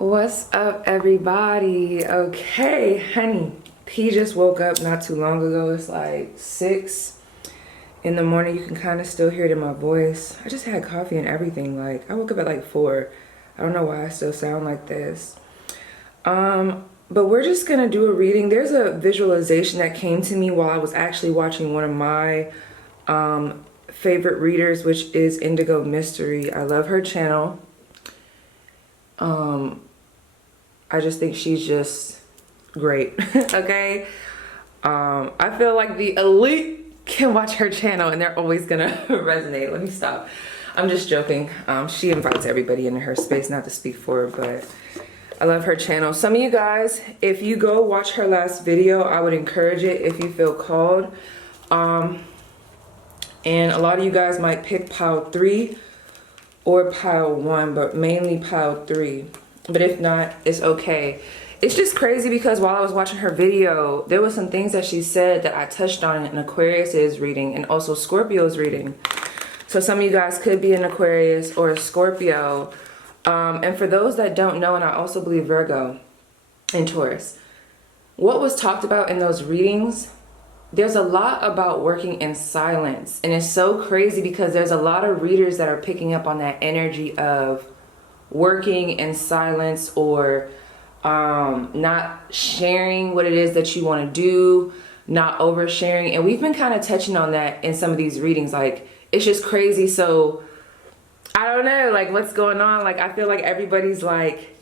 What's up, everybody? Okay, honey, P just woke up not too long ago. It's like 6 in the morning. You can kind of still hear it in my voice. I just had coffee and everything. Like, I woke up at like 4. I don't know why I still sound like this. But we're just gonna do a reading. There's a visualization that came to me while I was actually watching one of my favorite readers, which is Indigo Mystery. I love her channel. I just think she's just great. Okay. I feel like the elite can watch her channel and they're always gonna resonate. Let me stop. I'm just joking. She invites everybody into her space, not to speak for her, but I love her channel. Some of you guys, if you go watch her last video, I would encourage it if you feel called. And a lot of you guys might pick pile 3 or pile 1, but mainly pile 3. But if not, it's okay. It's just crazy because while I was watching her video, there was some things that she said that I touched on in Aquarius's reading and also Scorpio's reading. So some of you guys could be an Aquarius or a Scorpio. And for those that don't know, and I also believe Virgo and Taurus, what was talked about in those readings, there's a lot about working in silence. And it's so crazy because there's a lot of readers that are picking up on that energy of working in silence or not sharing what it is that you want to do, not oversharing. And we've been kind of touching on that in some of these readings. Like, it's just crazy. So I don't know, like, what's going on. Like, I feel like everybody's like,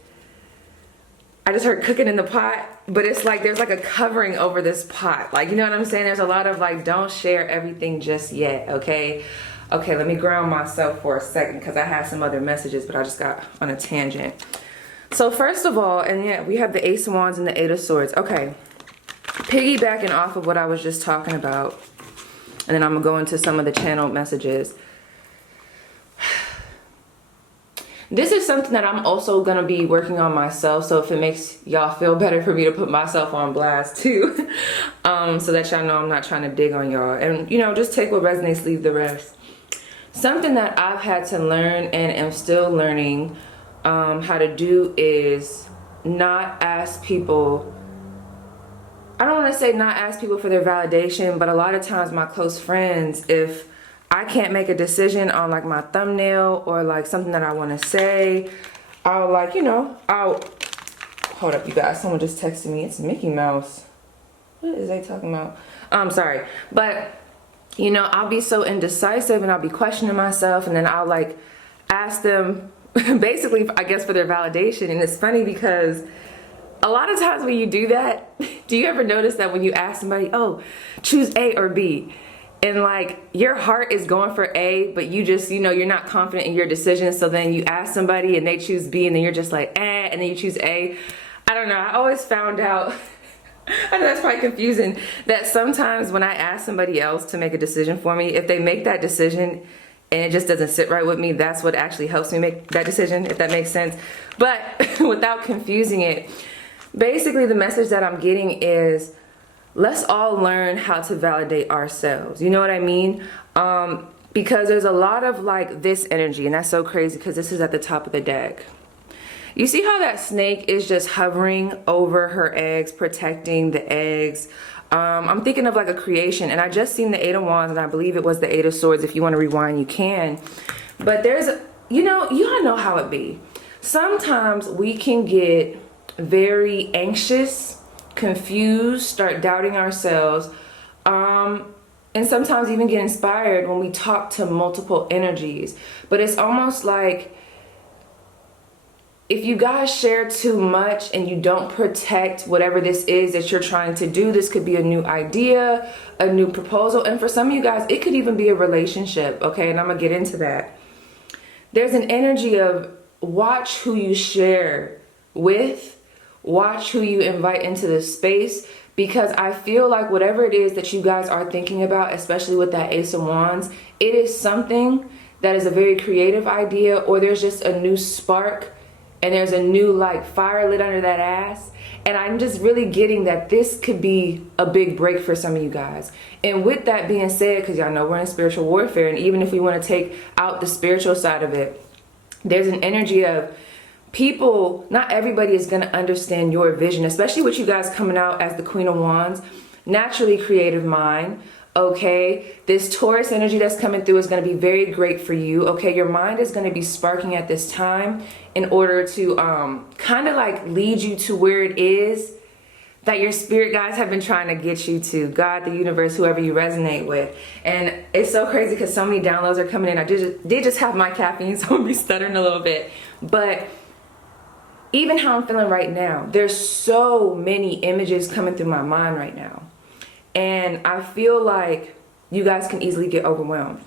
I just heard cooking in the pot, but it's like there's like a covering over this pot. Like, you know what I'm saying? There's a lot of like, don't share everything just yet. Okay. Okay, let me ground myself for a second because I had some other messages, but I just got on a tangent. So first of all, and yeah, we have the Ace of Wands and the 8 of Swords. Okay, piggybacking off of what I was just talking about, and then I'm gonna go into some of the channel messages. This is something that I'm also gonna be working on myself, so if it makes y'all feel better for me to put myself on blast too, so that y'all know I'm not trying to dig on y'all. And you know, just take what resonates, leave the rest. Something that I've had to learn and am still learning how to do is not ask people, I don't want to say not ask people for their validation, but a lot of times my close friends, if I can't make a decision on like my thumbnail or like something that I want to say, I'll like, you know, hold up you guys, someone just texted me, it's Mickey Mouse. What is they talking about? I'm sorry, but you know, I'll be so indecisive and I'll be questioning myself, and then I'll like ask them basically, I guess, for their validation. And it's funny because a lot of times when you do that, do you ever notice that when you ask somebody, oh, choose A or B, and like your heart is going for A, but you just, you know, you're not confident in your decision, so then you ask somebody and they choose B, and then you're just like, and then you choose A. I don't know, I always found out I know that's probably confusing, that sometimes when I ask somebody else to make a decision for me, if they make that decision and it just doesn't sit right with me, that's what actually helps me make that decision, if that makes sense. But without confusing it, basically the message that I'm getting is, let's all learn how to validate ourselves. You know what I mean? Because there's a lot of like this energy, and that's so crazy because this is at the top of the deck. You see how that snake is just hovering over her eggs, protecting the eggs? I'm thinking of like a creation, and I just seen the 8 of Wands, and I believe it was the 8 of Swords. If you want to rewind, you can. But there's, you know how it be. Sometimes we can get very anxious, confused, start doubting ourselves, and sometimes even get inspired when we talk to multiple energies. But it's almost like, if you guys share too much and you don't protect whatever this is that you're trying to do, this could be a new idea, a new proposal. And for some of you guys, it could even be a relationship, okay? And I'm gonna get into that. There's an energy of watch who you share with, watch who you invite into this space, because I feel like whatever it is that you guys are thinking about, especially with that Ace of Wands, it is something that is a very creative idea, or there's just a new spark and there's a new like fire lit under that ass. And I'm just really getting that this could be a big break for some of you guys. And with that being said, because y'all know we're in spiritual warfare, and even if we want to take out the spiritual side of it, there's an energy of people, not everybody is going to understand your vision, especially with you guys coming out as the Queen of Wands, naturally creative mind. Okay, this Taurus energy that's coming through is going to be very great for you. Okay, your mind is going to be sparking at this time in order to kind of like lead you to where it is that your spirit guides have been trying to get you to. God, the universe, whoever you resonate with. And it's so crazy because so many downloads are coming in. I did just have my caffeine, so I'm going to be stuttering a little bit. But even how I'm feeling right now, there's so many images coming through my mind right now. And I feel like you guys can easily get overwhelmed.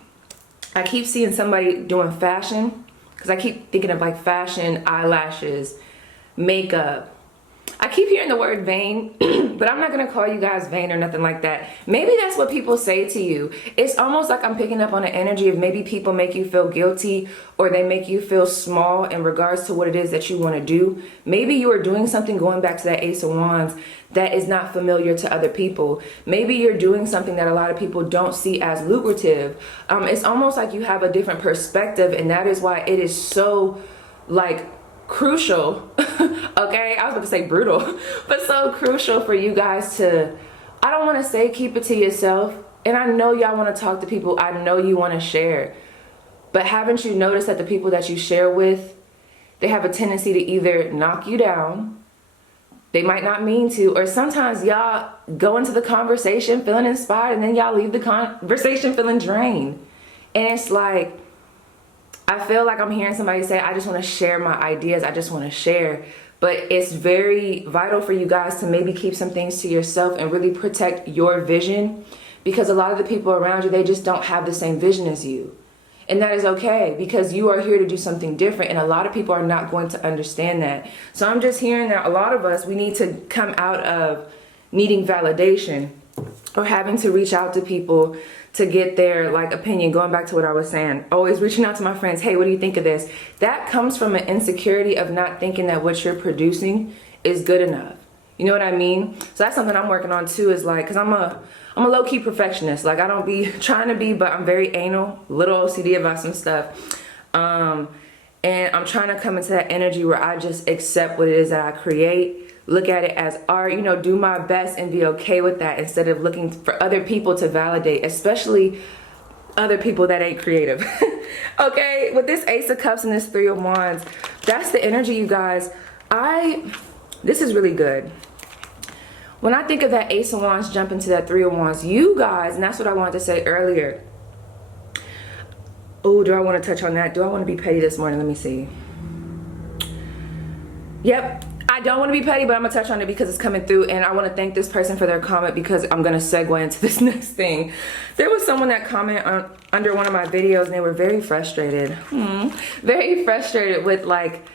I keep seeing somebody doing fashion, because I keep thinking of like fashion, eyelashes, makeup. I keep hearing the word vain, but I'm not going to call you guys vain or nothing like that. Maybe that's what people say to you. It's almost like I'm picking up on an energy of maybe people make you feel guilty, or they make you feel small in regards to what it is that you want to do. Maybe you are doing something, going back to that Ace of Wands, that is not familiar to other people. Maybe you're doing something that a lot of people don't see as lucrative. It's almost like you have a different perspective, and that is why it is so like crucial. Okay, I was about to say brutal, but so crucial for you guys to, I don't want to say keep it to yourself, and I know y'all want to talk to people, I know you want to share, but haven't you noticed that the people that you share with, they have a tendency to either knock you down, they might not mean to, or sometimes y'all go into the conversation feeling inspired and then y'all leave the conversation feeling drained. And it's like, I feel like I'm hearing somebody say, I just want to share my ideas, I just want to share. But it's very vital for you guys to maybe keep some things to yourself and really protect your vision, because a lot of the people around you, they just don't have the same vision as you. And that is okay, because you are here to do something different, and a lot of people are not going to understand that. So I'm just hearing that a lot of us, we need to come out of needing validation or having to reach out to people to get their like opinion. Going back to what I was saying, always reaching out to my friends, hey, what do you think of this? That comes from an insecurity of not thinking that what you're producing is good enough. You know what I mean? So that's something I'm working on too, is like, because I'm a low-key perfectionist. Like, I don't be trying to be, but I'm very anal, little OCD about some stuff. And I'm trying to come into that energy where I just accept what it is that I create, look at it as art, you know, do my best and be okay with that, instead of looking for other people to validate, especially other people that ain't creative. Okay, with this Ace of Cups and this Three of Wands, that's the energy, you guys. This is really good. When I think of that Ace of Wands jump into that Three of Wands, you guys, and that's what I wanted to say earlier. Oh, do I want to touch on that? Do I want to be petty this morning? Let me see. Yep, I don't want to be petty, but I'm going to touch on it because it's coming through, and I want to thank this person for their comment, because I'm going to segue into this next thing. There was someone that commented under one of my videos, and they were very frustrated. Very frustrated with like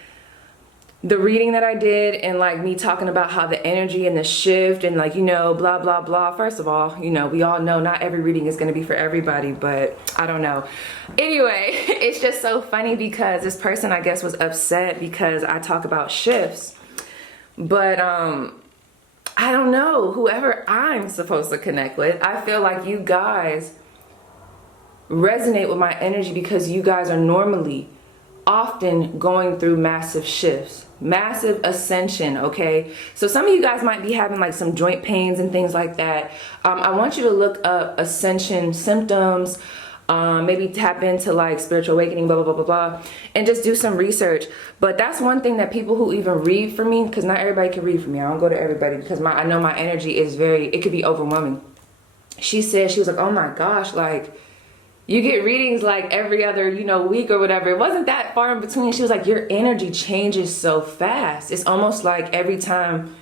the reading that I did, and like me talking about how the energy and the shift and like, you know, blah blah blah. First of all, you know, we all know not every reading is going to be for everybody, but I don't know. Anyway, it's just so funny because this person, I guess, was upset because I talk about shifts. But I don't know, whoever I'm supposed to connect with, I feel like you guys resonate with my energy because you guys are normally often going through massive shifts, massive ascension. Okay, so some of you guys might be having like some joint pains and things like that. I want you to look up ascension symptoms, maybe tap into like spiritual awakening, blah blah blah blah blah, and just do some research. But that's one thing that people who even read for me, because not everybody can read for me, I don't go to everybody, because I know my energy is it could be overwhelming. She said, she was like, oh my gosh, like you get readings like every other, you know, week or whatever. It wasn't that far in between. She was like, your energy changes so fast. It's almost like every time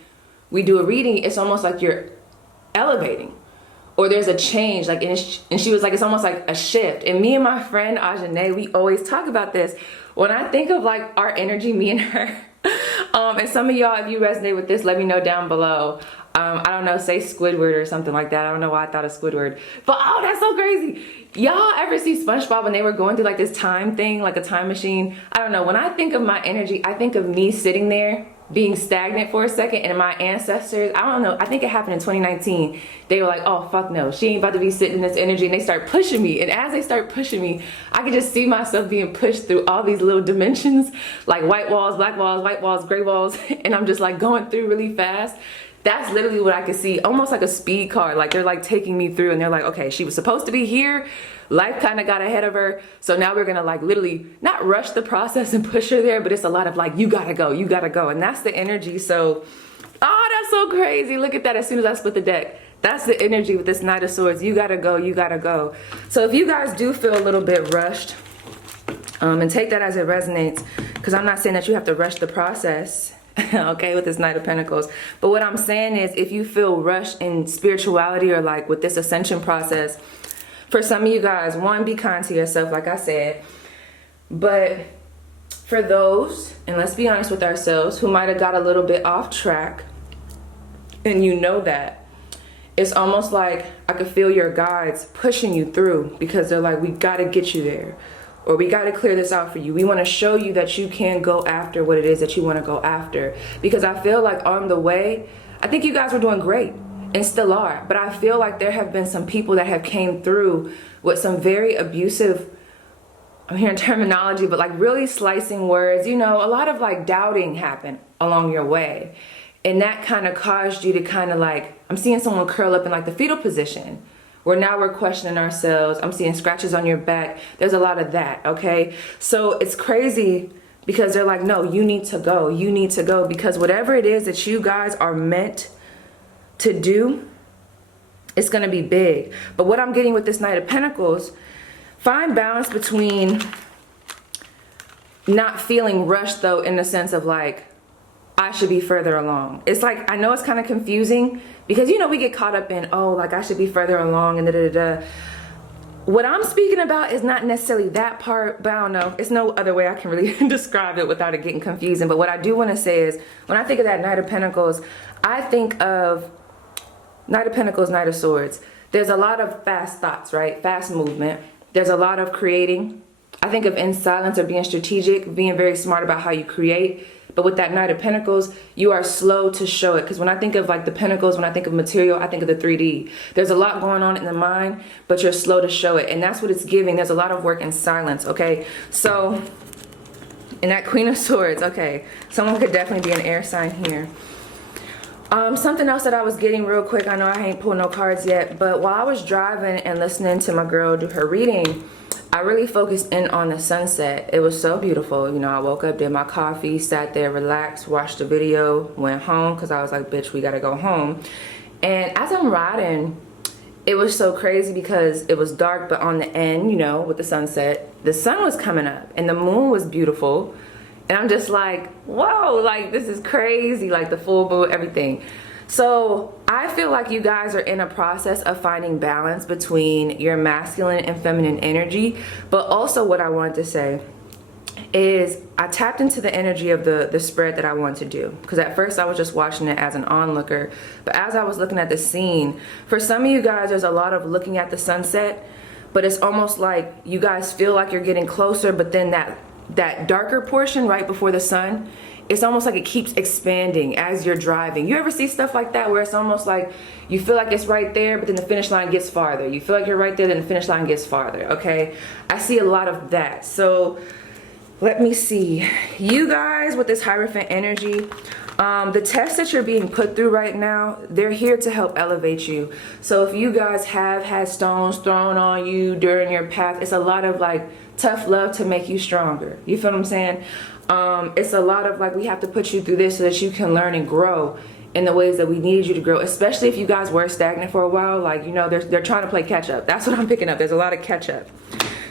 we do a reading, it's almost like you're elevating, or there's a change. Like, and she was like, it's almost like a shift. And me and my friend Ajane, we always talk about this. When I think of like our energy, me and her, and some of y'all, if you resonate with this, let me know down below. I don't know, say Squidward or something like that. I don't know why I thought of Squidward, but oh, that's so crazy. Y'all ever see SpongeBob when they were going through like this time thing, like a time machine? I don't know, when I think of my energy, I think of me sitting there being stagnant for a second, and my ancestors, I don't know, I think it happened in 2019, they were like, oh fuck no, she ain't about to be sitting in this energy, and they start pushing me. And as they start pushing me, I could just see myself being pushed through all these little dimensions, like white walls, black walls, white walls, gray walls, and I'm just like going through really fast. That's literally what I could see, almost like a speed car. Like they're like taking me through, and they're like, okay, she was supposed to be here, life kind of got ahead of her, so now we're gonna like literally not rush the process and push her there, but it's a lot of like, you gotta go, and that's the energy. So oh, that's so crazy. Look at that. As soon as I split the deck, that's the energy with this Knight of Swords. You gotta go, you gotta go. So if you guys do feel a little bit rushed, and take that as it resonates, because I'm not saying that you have to rush the process, okay, with this Knight of Pentacles, but what I'm saying is, if you feel rushed in spirituality or like with this ascension process, for some of you guys, one, be kind to yourself, like I said. But for those, and let's be honest with ourselves, who might have got a little bit off track, and you know that, it's almost like I could feel your guides pushing you through, because they're like, we got to get you there, or we got to clear this out for you. We want to show you that you can go after what it is that you want to go after. Because I feel like on the way, I think you guys were doing great and still are, but I feel like there have been some people that have came through with some very abusive, I'm hearing terminology, but like really slicing words, you know, a lot of like doubting happened along your way. And that kind of caused you to kind of like, I'm seeing someone curl up in like the fetal position, where now we're questioning ourselves. I'm seeing scratches on your back. There's a lot of that, okay? So it's crazy, because they're like, no, you need to go. You need to go, because whatever it is that you guys are meant to do, it's going to be big. But what I'm getting with this Knight of Pentacles, find balance between not feeling rushed, though, in the sense of like, I should be further along. It's like, I know it's kind of confusing, because, you know, we get caught up in, oh, like I should be further along and da-da-da-da. What I'm speaking about is not necessarily that part, but I don't know. It's no other way I can really describe it without it getting confusing. But what I do want to say is, when I think of that Knight of Pentacles, I think of Knight of Pentacles, Knight of Swords. There's a lot of fast thoughts, right? Fast movement. There's a lot of creating. I think of in silence, or being strategic, being very smart about how you create. But with that Knight of Pentacles, you are slow to show it. Because when I think of like the Pentacles, when I think of material, I think of the 3D. There's a lot going on in the mind, but you're slow to show it. And that's what it's giving. There's a lot of work in silence, okay? So, in that Queen of Swords, okay, someone could definitely be an air sign here. Something else that I was getting real quick, I know I ain't pulled no cards yet, but while I was driving and listening to my girl do her reading, I really focused in on the sunset. It was so beautiful. You know, I woke up, did my coffee, sat there, relaxed, watched the video, went home, because I was like, bitch, we gotta go home. And as I'm riding, it was so crazy, because it was dark, but on the end, you know, with the sunset, the sun was coming up and the moon was beautiful. And I'm just like, whoa, like this is crazy, like the full moon, everything. So I feel like you guys are in a process of finding balance between your masculine and feminine energy. But also what I wanted to say is I tapped into the energy of the spread that I wanted to do. Because at first I was just watching it as an onlooker. But as I was looking at the scene, for some of you guys, there's a lot of looking at the sunset. But it's almost like you guys feel like you're getting closer, but then that darker portion right before the sun, it's almost like it keeps expanding as you're driving. You ever see stuff like that, where it's almost like you feel like it's right there, but then the finish line gets farther. You feel like you're right there, then the finish line gets farther, okay? I see a lot of that. So let me see. You guys with this Hierophant energy, the tests that you're being put through right now, they're here to help elevate you. So if you guys have had stones thrown on you during your path, it's a lot of like tough love to make you stronger. You feel what I'm saying? It's a lot of like, we have to put you through this so that you can learn and grow in the ways that we needed you to grow, especially if you guys were stagnant for a while. Like, you know, they're trying to play catch up. That's what I'm picking up. There's a lot of catch up.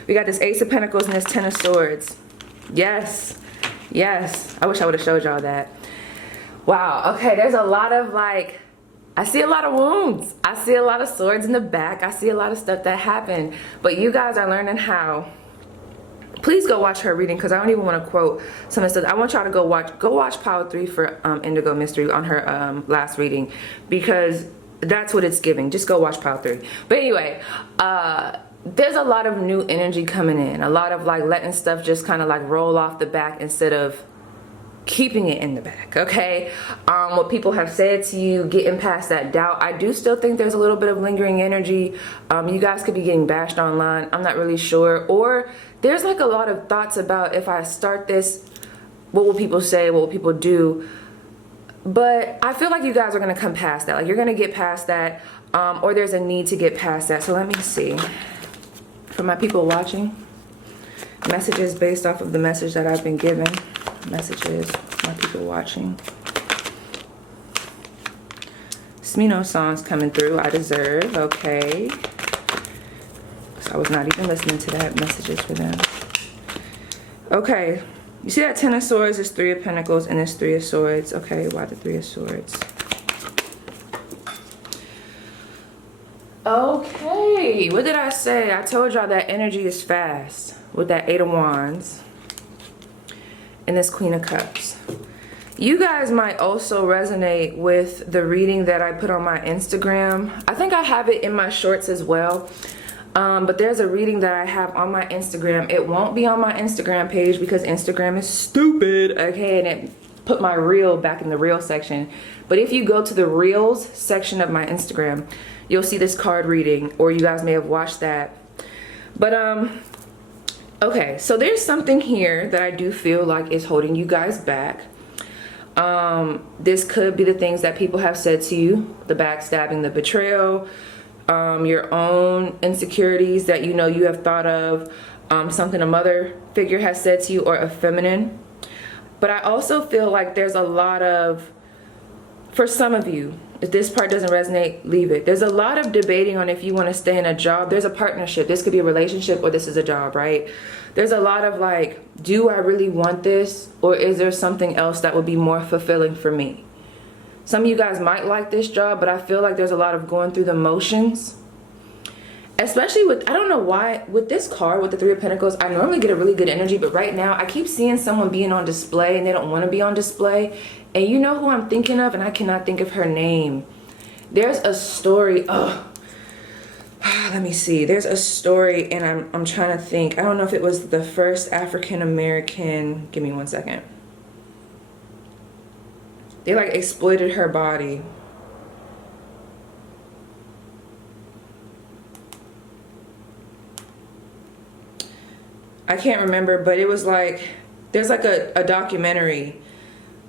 We got this Ace of Pentacles and this Ten of Swords. Yes. Yes. I wish I would have showed y'all that. Wow. Okay. There's a lot of like, I see a lot of wounds. I see a lot of swords in the back. I see a lot of stuff that happened. But you guys are learning how. Please go watch her reading, because I don't even want to quote some of the stuff. I want y'all to go watch Power 3 for Indigo Mystery on her last reading, because that's what it's giving. Just go watch Power 3. But anyway, there's a lot of new energy coming in. A lot of like letting stuff just kind of like roll off the back instead of keeping it in the back, okay? What people have said to you, getting past that doubt. I do still think there's a little bit of lingering energy. You guys could be getting bashed online. I'm not really sure. Or there's like a lot of thoughts about, if I start this, what will people say? What will people do? But I feel like you guys are going to come past that. Like, you're going to get past that, or there's a need to get past that. So let me see. For my people watching, messages based off of the message that I've been given. Messages, my people watching. Smino songs coming through. I deserve. Okay. So I was not even listening to that. Messages for them. Okay. You see that 10 of Swords is 3 of Pentacles and this 3 of Swords. Okay, why the 3 of Swords? Okay, what did I say? I told y'all that energy is fast with that 8 of Wands and this Queen of Cups. You guys might also resonate with the reading that I put on my Instagram. I think I have it in my shorts as well. But there's a reading that I have on my Instagram. It won't be on my Instagram page because Instagram is stupid, okay? And it put my reel back in the reel section. But if you go to the reels section of my Instagram, you'll see this card reading, or you guys may have watched that. But okay, so there's something here that I do feel like is holding you guys back. This could be the things that people have said to you, the backstabbing, the betrayal, your own insecurities that you have thought of, something a mother figure has said to you, or a feminine. But I also feel like there's a lot of, for some of you, if this part doesn't resonate, leave it. There's a lot of debating on if you want to stay in a job. There's a partnership. This could be a relationship, or this is a job, right? There's a lot of like, do I really want this? Or is there something else that would be more fulfilling for me? Some of you guys might like this job, but I feel like there's a lot of going through the motions. Especially with, I don't know why, with this card, with the 3 of Pentacles, I normally get a really good energy, but right now I keep seeing someone being on display and they don't want to be on display. And you know who I'm thinking of, and I cannot think of her name. There's a story, let me see. There's a story, and I'm trying to think. I don't know if it was the first African American, give me one second. They like exploited her body. I can't remember, but it was like, there's like a documentary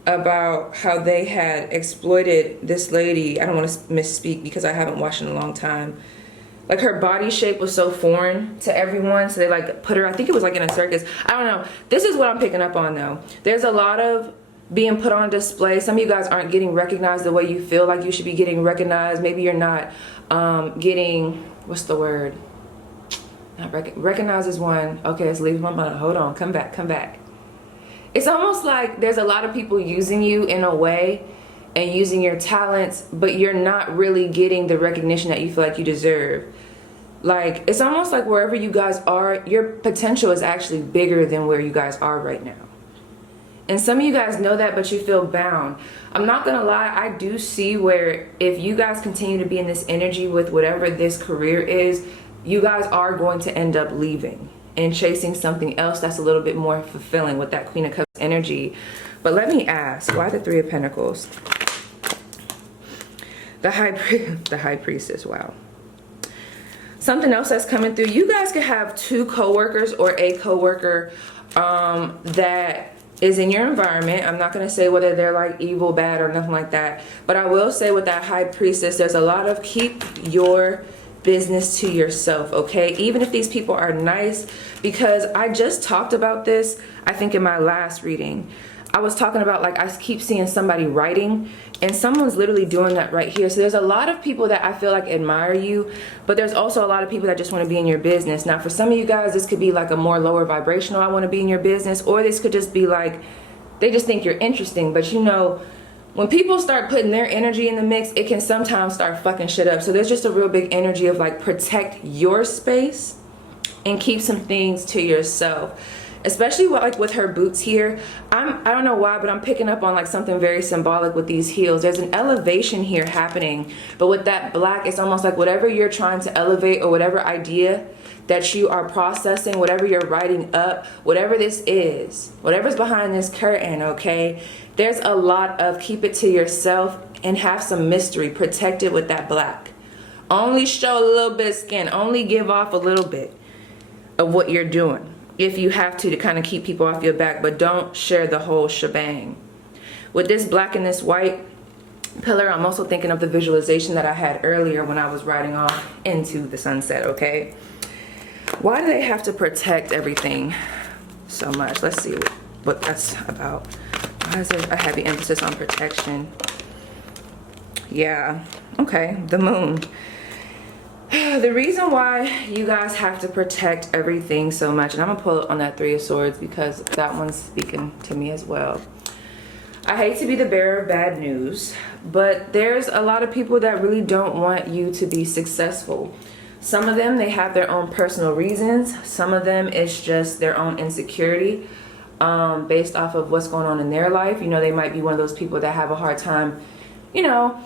about how they had exploited this lady. I don't want to misspeak because I haven't watched in a long time. Like, her body shape was so foreign to everyone, so they like put her, I think it was like in a circus. I don't know. This is what I'm picking up on though. There's a lot of being put on display. Some of you guys aren't getting recognized the way you feel like you should be getting recognized. Maybe you're not getting, what's the word? Not recognize is one. Okay, let's leave my mind. Hold on, come back. It's almost like there's a lot of people using you in a way and using your talents, but you're not really getting the recognition that you feel like you deserve. Like, it's almost like wherever you guys are, your potential is actually bigger than where you guys are right now. And some of you guys know that, but you feel bound. I'm not gonna lie, I do see where if you guys continue to be in this energy with whatever this career is, you guys are going to end up leaving and chasing something else that's a little bit more fulfilling with that Queen of Cups energy. But let me ask, why the 3 of Pentacles? The High Priestess, wow. Something else that's coming through, you guys could have 2 co-workers or a co-worker that is in your environment. I'm not going to say whether they're like evil, bad, or nothing like that. But I will say with that High Priestess, there's a lot of keep your business to yourself, okay? Even if these people are nice, because I just talked about this, I think in my last reading. I was talking about, like, I keep seeing somebody writing, and someone's literally doing that right here. So there's a lot of people that I feel like admire you, but there's also a lot of people that just want to be in your business. Now, for some of you guys, this could be like a more lower vibrational, I want to be in your business, or this could just be like, they just think you're interesting. But you know, when people start putting their energy in the mix, it can sometimes start fucking shit up. So there's just a real big energy of like, protect your space and keep some things to yourself. Especially with her boots here. I don't know why, but I'm picking up on like something very symbolic with these heels. There's an elevation here happening, but with that black, it's almost like whatever you're trying to elevate or whatever idea that you are processing, whatever you're writing up, whatever this is, whatever's behind this curtain, okay? There's a lot of keep it to yourself and have some mystery. Protect it with that black. Only show a little bit of skin. Only give off a little bit of what you're doing if you have to kind of keep people off your back, but don't share the whole shebang. With this black and this white pillar, I'm also thinking of the visualization that I had earlier when I was riding off into the sunset, okay? Why do they have to protect everything so much? Let's see what that's about. Why is there a heavy emphasis on protection? Yeah, okay, the moon. The reason why you guys have to protect everything so much, and I'm gonna pull it on that Three of Swords because that one's speaking to me as well. I hate to be the bearer of bad news, but there's a lot of people that really don't want you to be successful. Some of them, they have their own personal reasons. Some of them, it's just their own insecurity based off of what's going on in their life. You know, they might be one of those people that have a hard time, you know,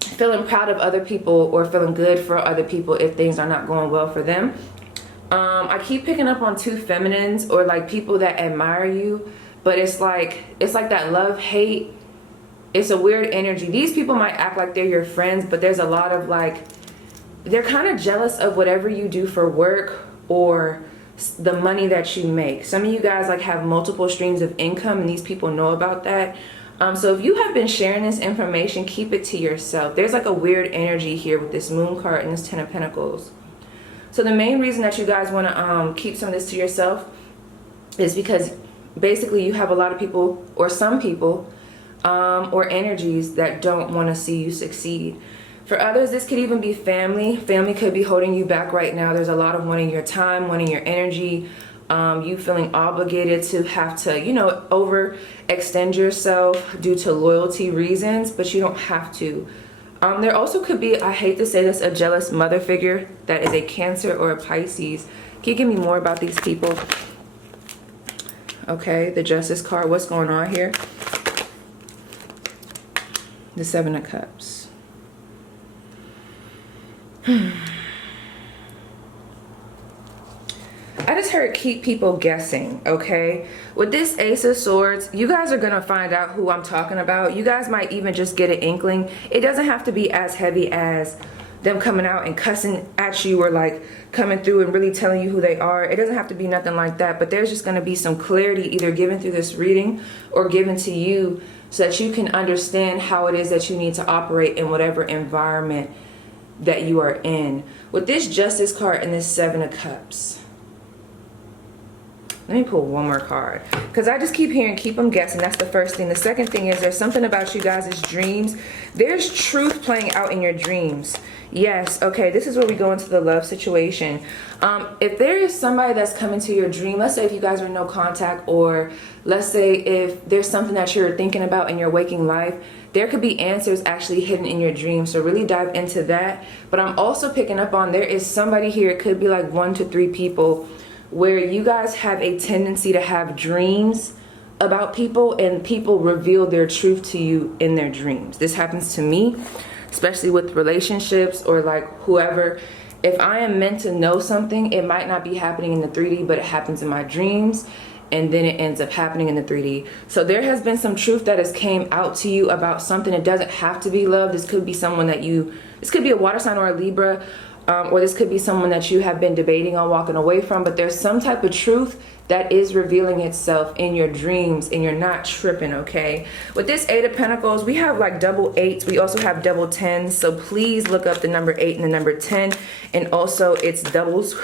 feeling proud of other people or feeling good for other people if things are not going well for them. I keep picking up on two feminines, or like people that admire you, but it's like that love-hate. It's a weird energy. These people might act like they're your friends, but there's a lot of like, they're kind of jealous of whatever you do for work or the money that you make. Some of you guys like have multiple streams of income, and these people know about that. So if you have been sharing this information, keep it to yourself. There's like a weird energy here with this moon card and this Ten of Pentacles. So the main reason that you guys want to keep some of this to yourself is because basically you have a lot of people, or some people, or energies that don't want to see you succeed. For others, this could even be family. Family could be holding you back right now. There's a lot of wanting your time, wanting your energy, you feeling obligated to have to, you know, overextend yourself due to loyalty reasons, but you don't have to. There also could be, I hate to say this, a jealous mother figure that is a Cancer or a Pisces. Can you give me more about these people? Okay, the Justice card. What's going on here? The Seven of Cups. I just heard keep people guessing, okay? With this Ace of Swords, you guys are going to find out who I'm talking about. You guys might even just get an inkling. It doesn't have to be as heavy as them coming out and cussing at you or like coming through and really telling you who they are. It doesn't have to be nothing like that, but there's just going to be some clarity either given through this reading or given to you so that you can understand how it is that you need to operate in whatever environment that you are in. With this Justice card and this Seven of Cups, let me pull one more card because I just keep hearing keep them guessing. That's the first thing. The second thing is there's something about you guys' dreams. There's truth playing out in your dreams. Yes, okay, this is where we go into the love situation. If there is somebody that's coming to your dream, let's say if you guys are in no contact, or let's say if there's something that you're thinking about in your waking life, there could be answers actually hidden in your dreams. So really dive into that. But I'm also picking up on there is somebody here, it could be like 1 to 3 people, where you guys have a tendency to have dreams about people and people reveal their truth to you in their dreams. This happens to me, especially with relationships or like whoever. If I am meant to know something, it might not be happening in the 3D, but it happens in my dreams, and then it ends up happening in the 3D. So there has been some truth that has came out to you about something. It doesn't have to be love. This could be someone that this could be a water sign or a Libra, or this could be someone that you have been debating on walking away from, but there's some type of truth that is revealing itself in your dreams and you're not tripping, okay? With this Eight of Pentacles, we have like double 8s. We also have double 10s. So please look up the number 8 and the number 10. And also it's doubles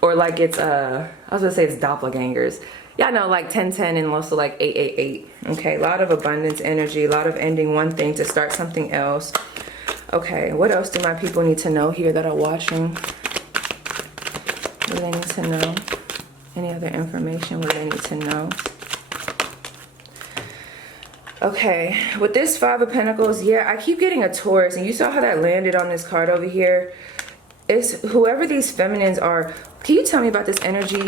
or like it's, I was gonna say it's doppelgangers. Y'all know like 1010 and also like 888. Okay, a lot of abundance energy, a lot of ending one thing to start something else. Okay, what else do my people need to know here that are watching? What do they need to know? Any other information? What do they need to know? Okay, with this Five of Pentacles, yeah, I keep getting a Taurus, and you saw how that landed on this card over here. It's whoever these feminines are. Can you tell me about this energy?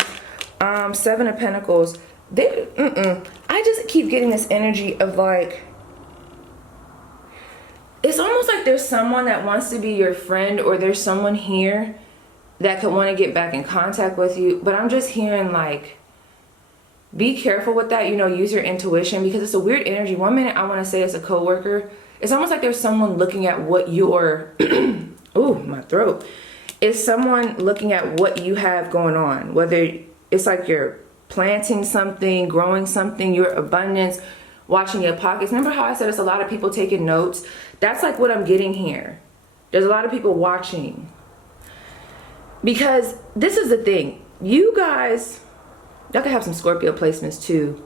Seven of Pentacles. I just keep getting this energy of like, it's almost like there's someone that wants to be your friend, or there's someone here that could want to get back in contact with you. But I'm just hearing like, be careful with that, you know, use your intuition, because it's a weird energy. One minute I want to say it's a coworker. It's almost like there's someone looking at what your, ooh, my throat. It's someone looking at what you have going on, whether it's like you're planting something, growing something, your abundance, watching your pockets. Remember how I said it's a lot of people taking notes? That's like what I'm getting here. There's a lot of people watching. Because this is the thing. You guys, y'all can have some Scorpio placements too.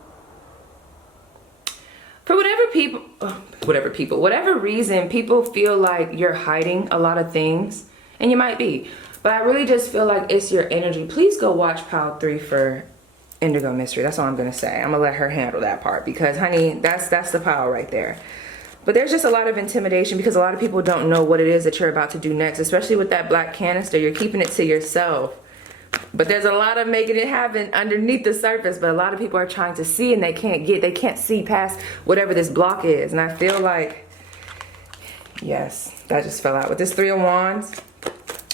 For whatever reason, people feel like you're hiding a lot of things. And you might be. But I really just feel like it's your energy. Please go watch Pile 3 for Indigo Mystery. That's all I'm going to say. I'm going to let her handle that part. Because, honey, that's the pile right there. But there's just a lot of intimidation because a lot of people don't know what it is that you're about to do next. Especially with that black canister. You're keeping it to yourself. But there's a lot of making it happen underneath the surface. But a lot of people are trying to see and they can't see past whatever this block is. And I feel like, yes, that just fell out. With this 3 of Wands,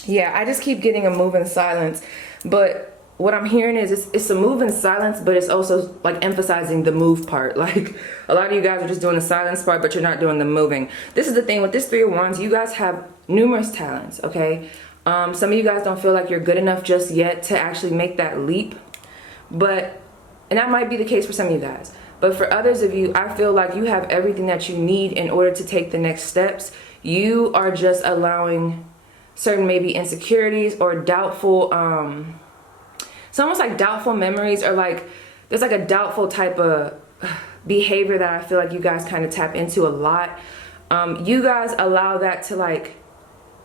yeah, I just keep getting a move in silence. But what I'm hearing is it's a move in silence, but it's also like emphasizing the move part. Like a lot of you guys are just doing the silence part, but you're not doing the moving. This is the thing with this 3 of Wands, you guys have numerous talents, okay? Some of you guys don't feel like you're good enough just yet to actually make that leap. And that might be the case for some of you guys. But for others of you, I feel like you have everything that you need in order to take the next steps. You are just allowing certain maybe insecurities or doubtful, it's almost like doubtful memories, or like there's like a doubtful type of behavior that I feel like you guys kind of tap into a lot. You guys allow that to like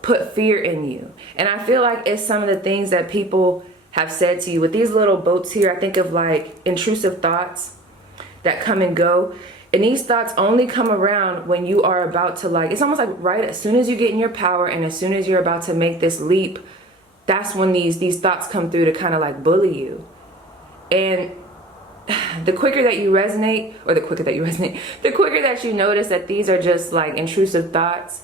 put fear in you. And I feel like it's some of the things that people have said to you. With these little boats here, I think of like intrusive thoughts that come and go. And these thoughts only come around when you are about to like, it's almost like right as soon as you get in your power and as soon as you're about to make this leap, that's when these thoughts come through to kind of like bully you. And the quicker that you resonate, the quicker that you notice that these are just like intrusive thoughts,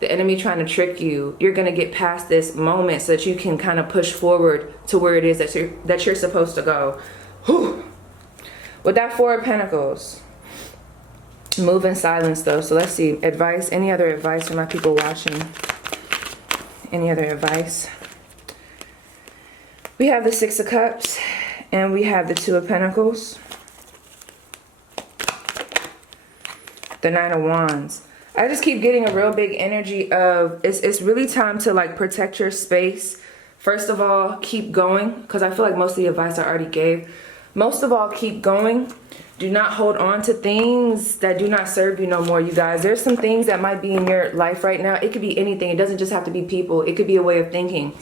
the enemy trying to trick you, you're going to get past this moment so that you can kind of push forward to where it is that you're supposed to go. Whew. With that 4 of Pentacles, move in silence though. So let's see, advice, any other advice for my people watching? Any other advice? We have the 6 of Cups and we have the 2 of Pentacles. The 9 of Wands. I just keep getting a real big energy of it's really time to like protect your space. First of all, keep going, because I feel like most of the advice I already gave. Most of all, keep going. Do not hold on to things that do not serve you no more, you guys. There's some things that might be in your life right now. It could be anything. It doesn't just have to be people. It could be a way of thinking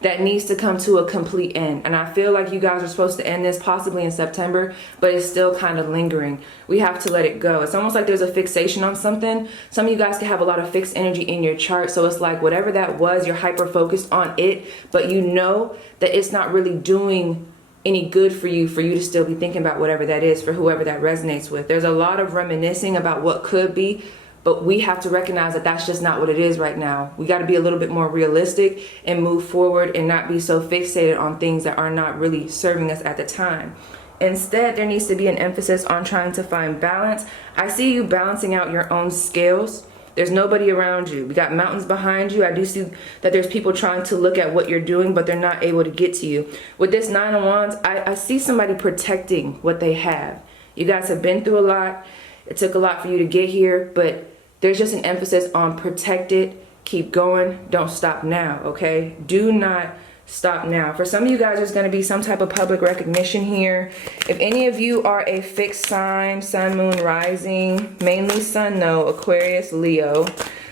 that needs to come to a complete end. And I feel like you guys are supposed to end this possibly in September, but it's still kind of lingering. We have to let it go. It's almost like there's a fixation on something. Some of you guys can have a lot of fixed energy in your chart. So it's like whatever that was, you're hyper focused on it, but you know that it's not really doing any good for you to still be thinking about whatever that is, for whoever that resonates with. There's a lot of reminiscing about what could be, but we have to recognize that that's just not what it is right now. We got to be a little bit more realistic and move forward and not be so fixated on things that are not really serving us at the time. Instead, there needs to be an emphasis on trying to find balance. I see you balancing out your own scales. There's nobody around you. We got mountains behind you. I do see that there's people trying to look at what you're doing, but they're not able to get to you. With this 9 of Wands, I see somebody protecting what they have. You guys have been through a lot. It took a lot for you to get here, but there's just an emphasis on protect it, keep going, don't stop now, okay? Do not stop now. For some of you guys, there's going to be some type of public recognition here. If any of you are a fixed sign, sun, moon, rising, mainly sun, no, Aquarius, Leo,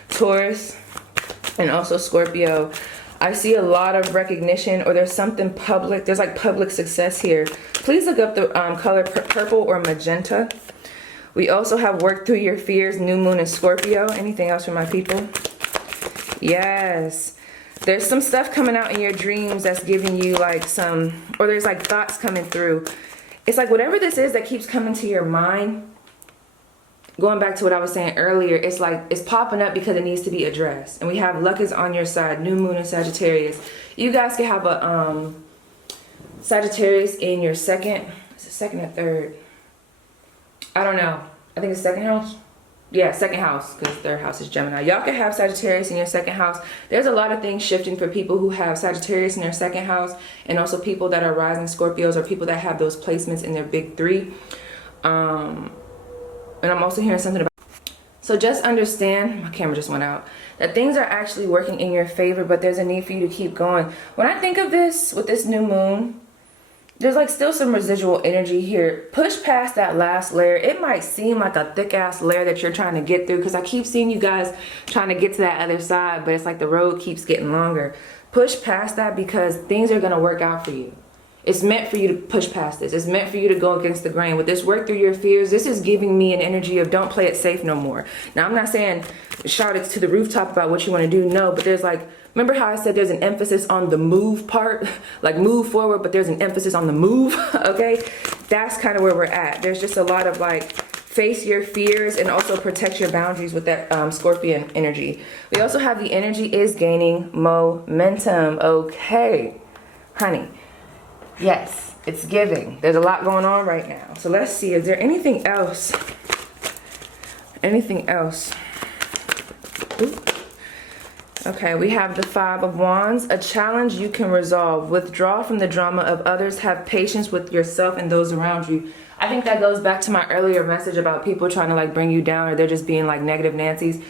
Taurus, and also Scorpio, I see a lot of recognition, or there's something public. There's like public success here. Please look up the color purple or magenta. We also have worked through your fears, new moon in Scorpio. Anything else for my people? Yes. There's some stuff coming out in your dreams that's giving you like or there's like thoughts coming through. It's like whatever this is that keeps coming to your mind, going back to what I was saying earlier, it's like it's popping up because it needs to be addressed. And we have luck is on your side, new moon in Sagittarius. You guys can have a Sagittarius in your second, is it second or third? I don't know. I think it's second house. Yeah, second house, because third house is Gemini. Y'all can have Sagittarius in your second house. There's a lot of things shifting for people who have Sagittarius in their second house, and also people that are rising Scorpios, or people that have those placements in their big three. And I'm also hearing something about, so just understand, my camera just went out, that things are actually working in your favor, but there's a need for you to keep going. When I think of this, with this new moon, there's like still some residual energy here. Push past that last layer. It might seem like a thick ass layer that you're trying to get through, because I keep seeing you guys trying to get to that other side, but it's like the road keeps getting longer. Push past that, because things are going to work out for you. It's meant for you to push past this. It's meant for you to go against the grain. With this work through your fears, this is giving me an energy of don't play it safe no more. Now, I'm not saying shout it to the rooftop about what you want to do. No, but there's like, remember how I said there's an emphasis on the move part? Like move forward, but there's an emphasis on the move, okay? That's kind of where we're at. There's just a lot of like, face your fears and also protect your boundaries with that Scorpion energy. We also have the energy is gaining momentum, okay? Honey. Yes, it's giving. There's a lot going on right now. So let's see, is there anything else? Anything else? Ooh. Okay, we have the Five of Wands. A challenge you can resolve. Withdraw from the drama of others. Have patience with yourself and those around you. I think that goes back to my earlier message about people trying to like bring you down, or they're just being like negative Nancy's.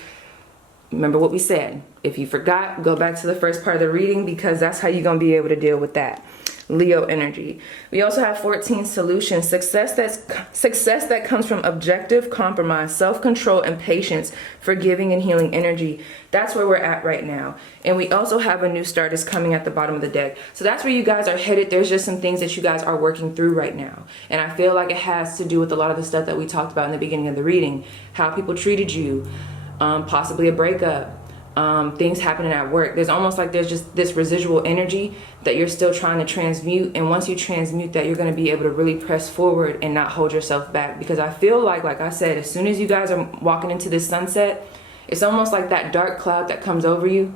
Remember what we said. If you forgot, go back to the first part of the reading, because that's how you're going to be able to deal with that. Leo energy. We also have 14 solutions. Success that comes from objective compromise, self-control, and patience, forgiving and healing energy. That's where we're at right now. And we also have a new start that's coming at the bottom of the deck. So that's where you guys are headed. There's just some things that you guys are working through right now. And I feel like it has to do with a lot of the stuff that we talked about in the beginning of the reading. How people treated you, possibly a breakup. Things happening at work. There's almost like there's just this residual energy that you're still trying to transmute, and once you transmute that, you're going to be able to really press forward and not hold yourself back. Because I feel like I said, as soon as you guys are walking into this sunset, it's almost like that dark cloud that comes over you.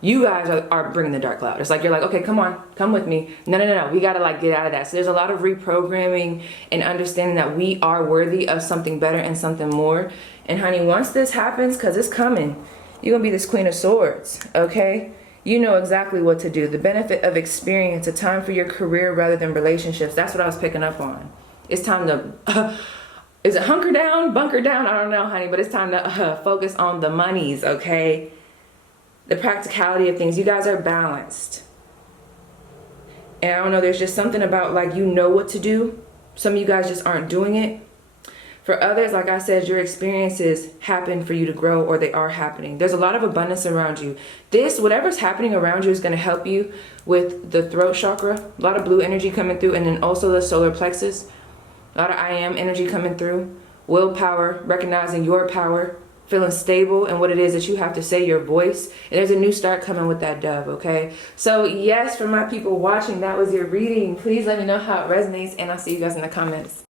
You guys are bringing the dark cloud. It's like you're like, okay, come on, come with me. No, we gotta like get out of that. So there's a lot of reprogramming and understanding that we are worthy of something better and something more. And honey, once this happens, because it's coming, you're going to be this Queen of Swords, okay? You know exactly what to do. The benefit of experience, a time for your career rather than relationships. That's what I was picking up on. It's time to, is it hunker down, bunker down? I don't know, honey, but it's time to focus on the monies, okay? The practicality of things. You guys are balanced. And I don't know, there's just something about like you know what to do. Some of you guys just aren't doing it. For others, like I said, your experiences happen for you to grow, or they are happening. There's a lot of abundance around you. This, whatever's happening around you, is going to help you with the throat chakra. A lot of blue energy coming through, and then also the solar plexus. A lot of I am energy coming through. Willpower, recognizing your power, feeling stable in what it is that you have to say, your voice. And there's a new start coming with that dove, okay? So yes, for my people watching, that was your reading. Please let me know how it resonates, and I'll see you guys in the comments.